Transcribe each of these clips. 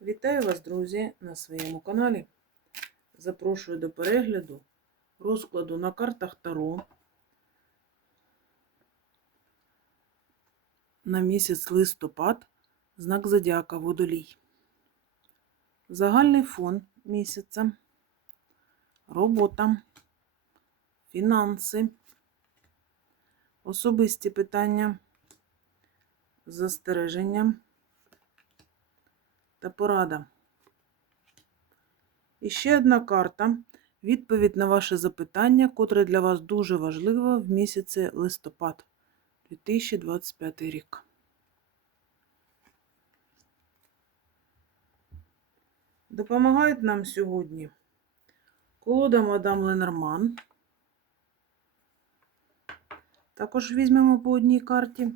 Вітаю вас, друзі, на своєму каналі. Запрошую до перегляду розкладу на картах Таро на місяць листопад, знак Зодіака Водолій. Загальний фон місяця, робота, фінанси, особисті питання, застереження та порада. І ще одна карта. Відповідь на ваше запитання, котре для вас дуже важливе в місяці листопад 2025 рік. Допомагають нам сьогодні колода Мадам Ленорман. Також візьмемо по одній карті.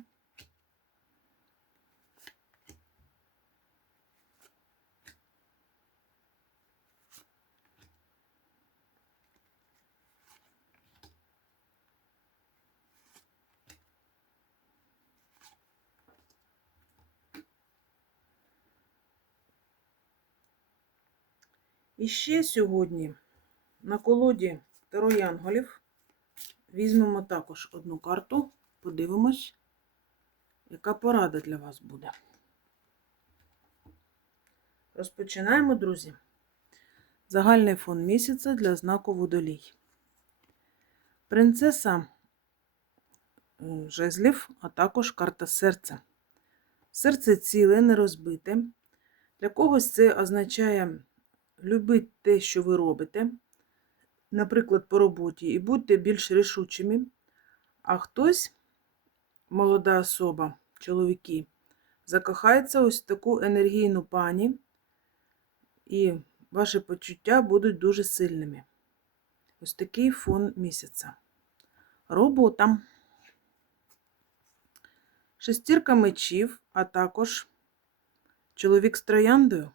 І ще сьогодні на колоді Таро Янголів візьмемо також одну карту, подивимось, яка порада для вас буде. Розпочинаємо, друзі. Загальний фон місяця для знаку водолій. Принцеса е, жезлів, а також карта серця. Серце ціле, не розбите. Для когось це означає любіть те, що ви робите, наприклад, по роботі, і будьте більш рішучими. А хтось, молода особа, чоловіки, закохається ось в таку енергійну пані, і ваші почуття будуть дуже сильними. Ось такий фон місяця. Робота. Шестірка мечів, а також чоловік з трояндою.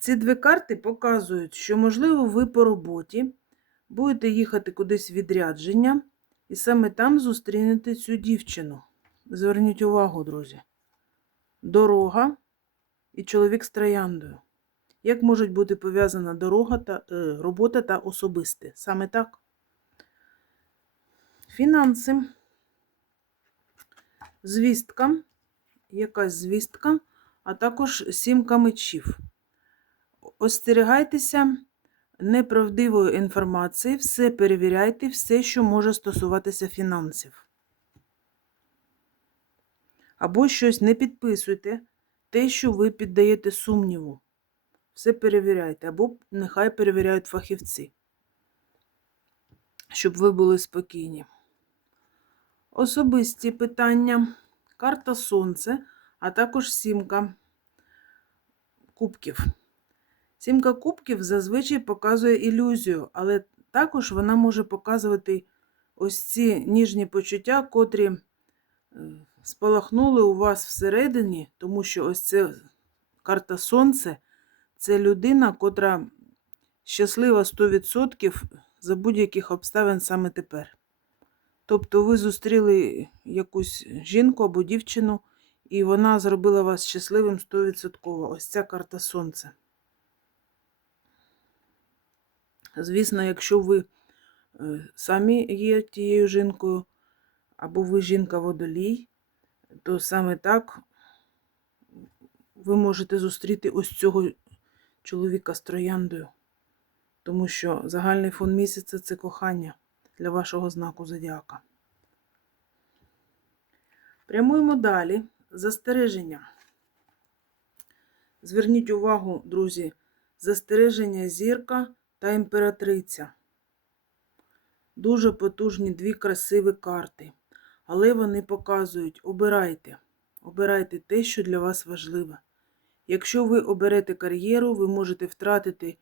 Ці дві карти показують, що, можливо, ви по роботі будете їхати кудись відрядження, і саме там зустрінете цю дівчину. Зверніть увагу, друзі. Дорога і чоловік з трояндою. Як можуть бути пов'язана дорога та е, робота та особисте? Саме так. Фінанси. Звістка, якась звістка, а також сімка мечів. Остерігайтеся неправдивої інформації, все перевіряйте, все, що може стосуватися фінансів. Або щось не підписуйте, те, що ви піддаєте сумніву. Все перевіряйте, або нехай перевіряють фахівці, щоб ви були спокійні. Особисті питання, карта Сонце, а також сімка кубків. Сімка кубків зазвичай показує ілюзію, але також вона може показувати ось ці ніжні почуття, котрі е, спалахнули у вас всередині, тому що ось це карта Сонце це людина, котра щаслива 100% за будь-яких обставин саме тепер. Тобто ви зустріли якусь жінку або дівчину, і вона зробила вас щасливим 100%. Ось ця карта Сонця. Звісно, якщо ви е, самі є тією жінкою, або ви жінка-водолій, то саме так ви можете зустріти ось цього чоловіка з трояндою. Тому що загальний фон місяця це кохання для вашого знаку зодіака. Прямуємо далі. Застереження. Зверніть увагу, друзі, застереження зірка та імператриця. Дуже потужні дві красиві карти. Але вони показують: обирайте. Обирайте те, що для вас важливе. Якщо ви оберете кар'єру, ви можете втратити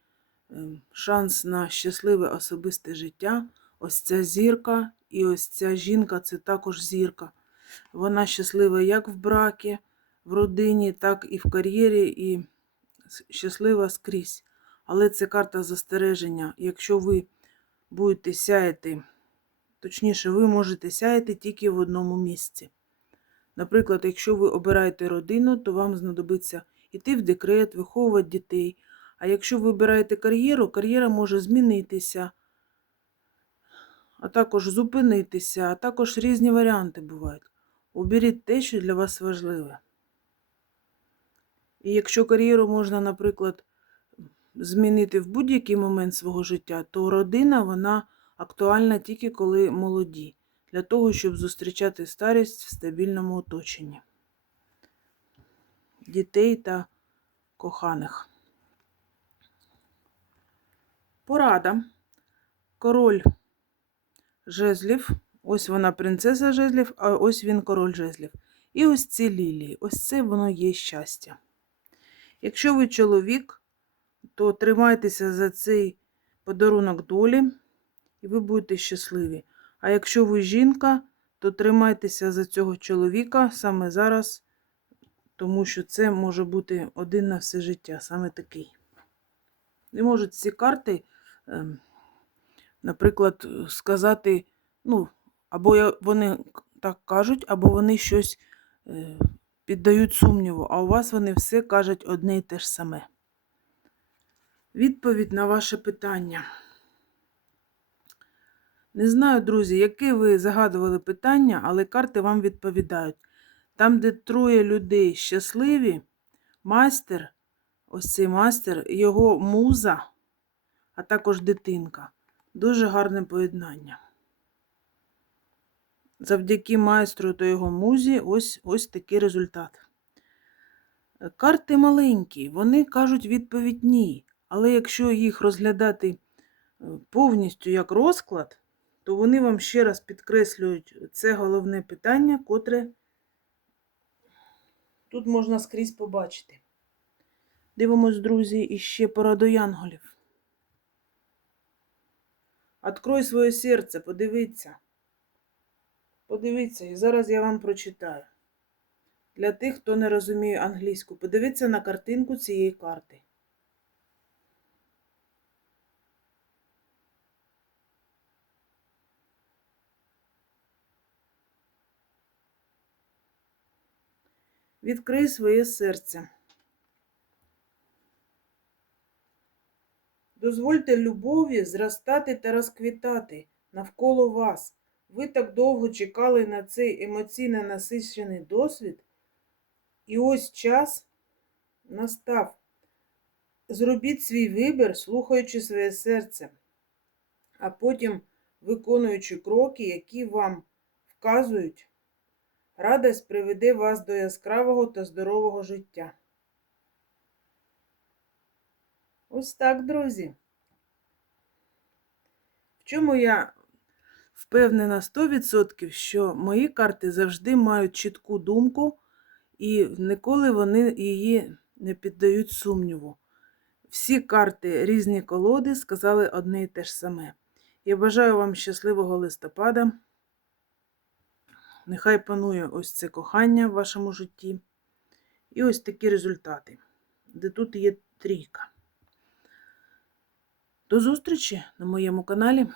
ем, шанс на щасливе особисте життя. Ось ця зірка і ось ця жінка це також зірка. Вона щаслива як в бракі, в родині, так і в кар'єрі, і щаслива скрізь. Але це карта застереження. Якщо ви будете сяяти, точніше, ви можете сяяти тільки в одному місці. Наприклад, якщо ви обираєте родину, то вам знадобиться йти в декрет, виховувати дітей. А якщо ви обираєте кар'єру, кар'єра може змінитися, а також зупинитися, а також різні варіанти бувають. Оберіть те, що для вас важливе. І якщо кар'єру можна, наприклад, змінити в будь-який момент свого життя, то родина вона актуальна тільки коли молоді, для того, щоб зустрічати старість в стабільному оточенні дітей та коханих. Порада. Король жезлів. Ось вона принцеса жезлів, а ось він король жезлів. І ось ці лілії. Ось це воно є щастя. Якщо ви чоловік, то тримайтеся за цей подарунок долі, і ви будете щасливі. А якщо ви жінка, то тримайтеся за цього чоловіка саме зараз, тому що це може бути один на все життя, саме такий. І можуть ці карти, ем, наприклад, сказати, ну, або вони так кажуть, або вони щось е, піддають сумніву, а у вас вони все кажуть одне і те ж саме. Відповідь на ваше питання. Не знаю, друзі, яке ви загадували питання, але карти вам відповідають. Там, де троє людей щасливі, майстер, ось цей майстер, його муза, а також дитинка. Дуже гарне поєднання. Завдяки майстру та його музі ось, ось такий результат. Карти маленькі, вони кажуть відповідь ні. Але якщо їх розглядати е, повністю як розклад, то вони вам ще раз підкреслюють це головне питання, котре тут можна скрізь побачити. Дивимось, друзі, іще пораду янголів. Открой своє серце, подивіться. Подивіться, і зараз я вам прочитаю. Для тих, хто не розуміє англійську, подивіться на картинку цієї карти. Відкрий своє серце. Дозвольте любові зростати та розквітати навколо вас. Ви так довго чекали на цей емоційно насичений досвід, і ось час настав. Зробіть свій вибір, слухаючи своє серце, а потім виконуючи кроки, які вам вказують, радість приведе вас до яскравого та здорового життя. Ось так, друзі. В чому я впевнена 100%, що мої карти завжди мають чітку думку, і ніколи вони її не піддають сумніву. Всі карти різні колоди сказали одне і те ж саме. Я бажаю вам щасливого листопада. Нехай панує ось це кохання в вашому житті. І ось такі результати, де тут є трійка. До зустрічі на моєму каналі.